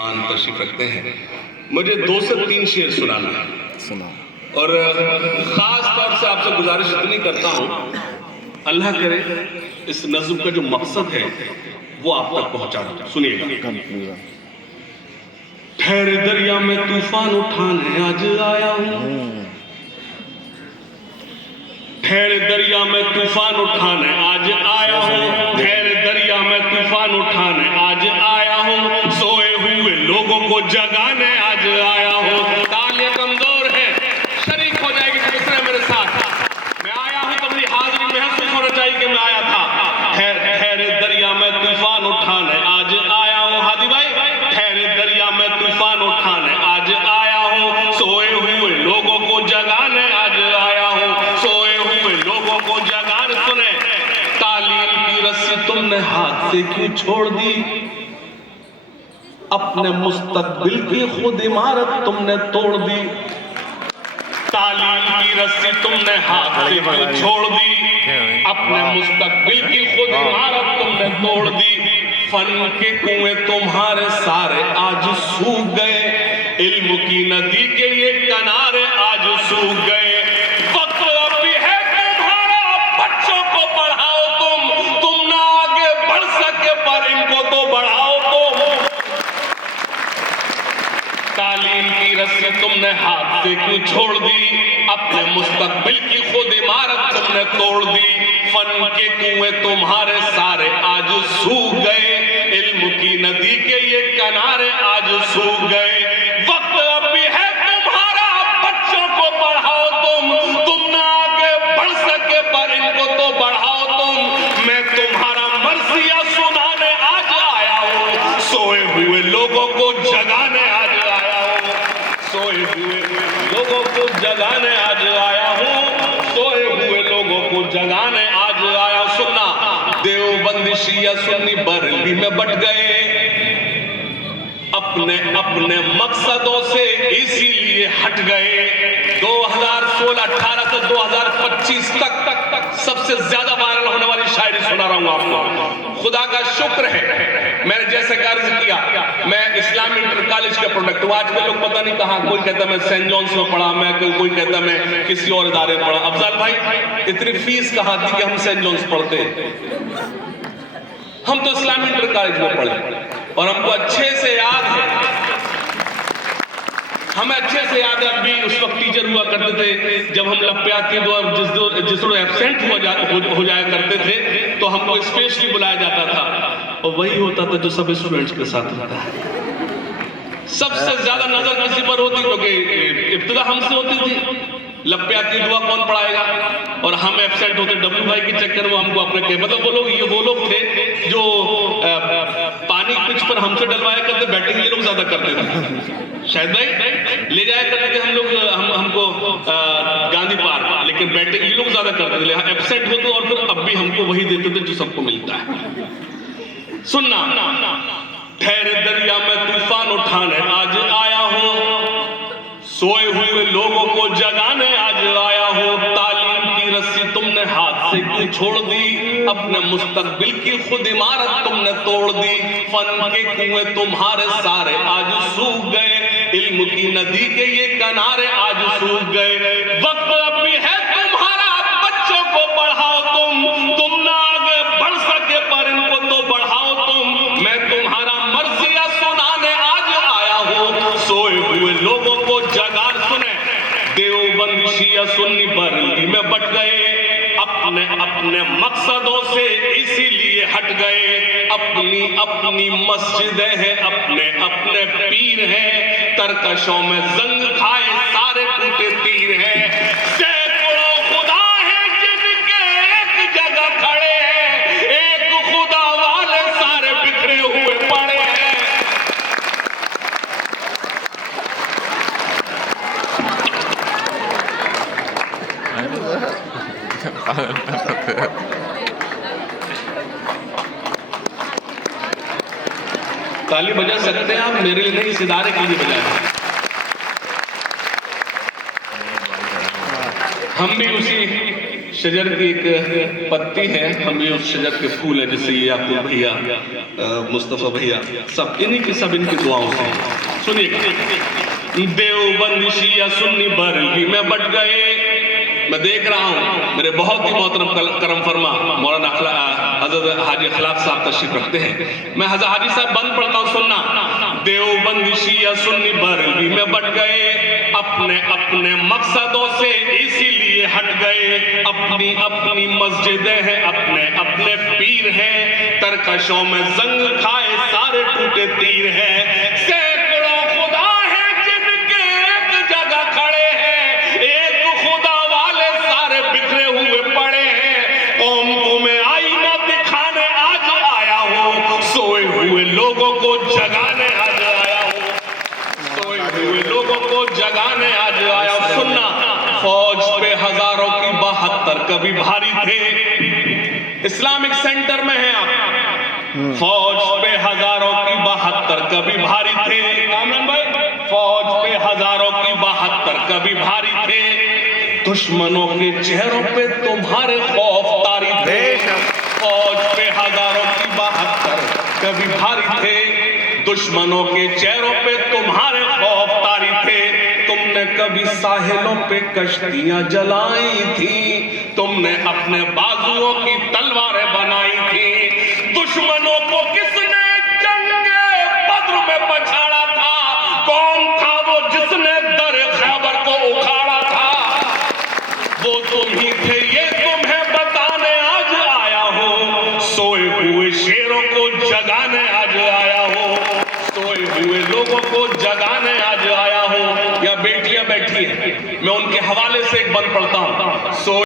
पान तशरीफ रखते हैं। मुझे 2 से 3 शेर सुनाना है और ख़ास तौर से आपसे गुजारिश इतनी करता हूँ, अल्लाह करे इस नज़्म का जो मकसद है वो आप तक पहुँचा दूँ। सुनिएगा। ठहरे दरिया में तूफान उठाने आज आया हूँ, ठहरे दरिया में तूफान उठाने आज आया हूँ, ठहरे दरिया में तूफान उठाने आज आया हूँ, सोए हुए लोगों को जगाने आज आया हूँ। तालियां कमजोर है, शरीक हो जाएगी दूसरे मेरे साथ। मैं आया हूँ तो मेरी हाजिरी महसूस होना चाहिए कि मैं आया था। ठहरे दरिया में तूफान उठाने आज आया हूँ, हादी भाई, ठहरे दरिया में तूफान उठाने आज आया हूँ, सोए हुए लोगों को जगाने आज आया हूँ, सोए हुए लोगों को जगाने। सुने, तालीम की रस्सी तुमने हाथ से क्यों छोड़ दी, अपने मुस्तकबिल की खुद इमारत तुमने तोड़ दी। तालीम की रस्सी तुमने हाथ से क्यों छोड़ दी, अपने मुस्तकबिल की खुद इमारत तुमने तोड़ दी। फन के कुएं तुम्हारे सारे आज सूख गए, इल्म की नदी के ये किनारे आज सूख गए। वक्त अब भी है तुम्हारा, बच्चों को पढ़ाओ तुम ना आगे बढ़ सके पर इनको तो बढ़ाओ तुम। तालीम की रस्सी तुमने हाथ से क्यों छोड़ दी, अपने मुस्तकबिल की खुद इमारत तुमने तोड़ दी। फन के कुएं तुम्हारे सारे आज सूख गए, इल्म की नदी के ये किनारे आज सूख गए। वक्त अब भी है तुम्हारा, बच्चों को पढ़ाओ तुम ना आगे बढ़ सके पर इनको तो बढ़ाओ तुम। मैं तुम्हारा मर्सिया सुनाने आज आया हूँ, सोए हुए लोगों को जगाने आज आया हूँ, सोए हुए लोगों को जगाने आज आया हूँ, सोए हुए लोगों को जगाने आज आया। सुनना, देवबंदी शिया सुन्नी बरेली में बट गए, अपने अपने मकसदों से इसीलिए हट गए। 2016-18 से 2025 तक सबसे ज्यादा वायरल होने वाली शायरी सुना रहा हूं आपको। खुदा का शुक्र है, मैंने जैसे कर्ज किया, मैं इस्लामी इंटर कॉलेज का प्रोडक्ट हूं। आज के लोग पता नहीं कहां, कोई कहता मैं सेंट जॉन्स में पढ़ा, मैं कोई कहता मैं किसी और इदारे में पढ़ा। अफजल भाई, इतनी फीस कहां थी कि हम सेंट जॉन्स पढ़ते? हम तो इस्लामी इंटर कॉलेज में पढ़े और हमको अच्छे से याद है, हमें अच्छे से याद है। अभी उस वक्त टीचर हुआ करते थे, जब हम लप्यात की दुआ जिस रोज एब्सेंट हो जाया करते थे तो हमको स्पेशली बुलाया जाता था और वही होता था जो सब स्टूडेंट्स के साथ होता है। सबसे ज्यादा नजर किसी पर होती क्योंकि इब्तिदा हमसे होती थी। लप्यात की दुआ कौन पढ़ाएगा, और हम एब्सेंट होते डब्ल्यू भाई के चक्कर में हमको अपने के मतलब वो लोग थे जो पानी पिच पर हमसे डलवाया करते, बैटिंग ये लोग ज्यादा करते थे। शायद भाई ले जाया करते थे हम लोग हमको गांधी पार्क, लेकिन बैटिंग ये लोग ज्यादा करते थे। एब्सेंट होते और फिर अब भी हमको वही देते थे जो सबको मिलता है। सुनना, ठहरे दरिया में तूफान उठाने आज आया हूँ, सोए हुए लोगों को जगाने आज आया हूँ। तालीम की रस्सी तुमने हाथ से क्यों छोड़ दी, अपने मुस्तकबिल की खुद इमारत तुमने तोड़ दी। फन के कुएं तुम्हारे सारे आज सूख गए, इल्म की नदी के ये किनारे आज सूख गए। वक्त अब भी है तुम्हारा, बच्चों को पढ़ाओ तुम ना आगे बढ़ सके पर इनको तो बढ़ाओ तुम। मैं तुम्हारा मर्सिया सुनाने आज आया हूँ, सोए हुए लोगों को जगा। सुने, देवबंदी शिया सुन्नी बरेली में बट गए, अपने अपने मकसदों से इसीलिए हट गए। अपनी अपनी मस्जिदें हैं, अपने अपने पीर हैं, तरकशों में जंग खाए सारे टूटे तीर हैं। सैकड़ों खुदा हैं जिनके एक जगह खड़े हैं, एक खुदा वाले सारे बिखरे हुए पड़े हैं। ताली बजा सकते हैं आप, मेरे लिए नहीं, इस इदारे के लिए बजाएं। हम भी उसी शजर की एक पत्ती है, हम ये उस शजर के फूल है, जैसे ये याकूब भैया, मुस्तफ़ा भैया, सब इन्हीं की सब इनकी दुआओं से। सुनिए, देवबंद शिया सुन्नी बरेलवी में बट गए। मैं देख रहा हूँ मेरे बहुत ही मोहतरम करम फरमा मौलाना हज़रत हाजी अखलाक साहब तशरीफ रखते हैं। मैं हज़रत हाजी साहब बंद पढ़ता हूँ, सुनना। देवबंद शिया सुन्नी बरेलवी में बट गए, अपने अपने मकसदों से इसीलिए हट गए। अपनी अपनी मस्जिदें हैं, अपने अपने पीर हैं, तरकशों में जंग खाए सारे टूटे तीर हैं। सैकड़ों खुदा हैं जिनके एक जगह खड़े हैं, एक खुदा वाले सारे बिखरे हुए पड़े हैं। कौम तुम्हें आईना दिखाने आज आया हो, सोए हुए लोगों को जगाने आज आया हो, सोए हुए लोगों को जगाने आज आया हो। सुनना, फौज पे हजारों की 72 कभी भारी थे। इस्लामिक सेंटर में है आप, फौज पे हजारों की 72 कभी भारी थे। कामरान भाई, फौज पे हजारों की 72 कभी भारी थे। दुश्मनों के चेहरों पे तुम्हारे खौफ तारी थे। फौज पे हजारों की 72 कभी भारी थे। दुश्मनों के चेहरों पे तुम्हारे खौफ तारी थे। तुमने कभी साहिलों पे कश्तियां जलाई थी, तुमने अपने बाजुओं की तलवारें बनाई थी। दुश्मनों को किसने जंगे बद्र में पछाड़ा था? कौन था वो जिसने दर खैबर को उखाड़ा था? वो तुम ही थे, ये तुम्हें बताने आज आया हो। सोए हुए शेरों को जगाने आज आया हो, सोए हुए लोगों को जगाने आज आया हो। या बेटियां बैठी हैं, मैं उनके हवाले से एक बंद पढ़ता हूं।